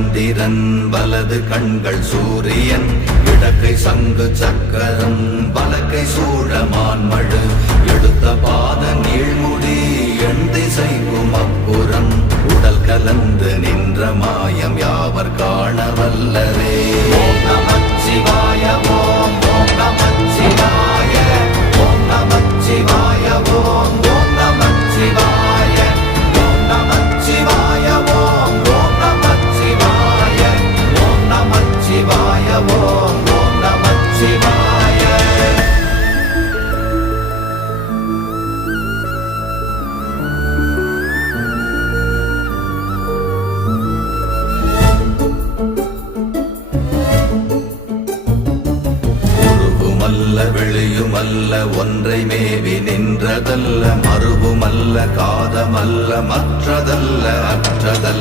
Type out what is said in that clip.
சந்திரன் வலது கண்கள் சூரியன் இடக்கை சங்கு சக்கரம் வலக்கை சூழமான்மழு எடுத்த பாத நீழ்முடி எண் திசைக்கும் அப்புறம் உடல் கலந்து நின்ற மாயம் யாவர் காண வல்லரே. ஓம் நமச்சிவாய ஓம் ஓம் நமச்சிவாய ஓம் நமச்சிவாய ஓம் ஓம் நமச்சிவாய ஓம் நமச்சிவாய ஓம் ஓம் நமச்சிவாய ஓம் நமச்சிவாய ஓம் ஓம் நமச்சிவாய. வெளியுமல்ல ஒன்றை மேவி நின்றதல்ல மறுவுமல்ல காதமல்ல மற்றதல்ல அற்றதல்ல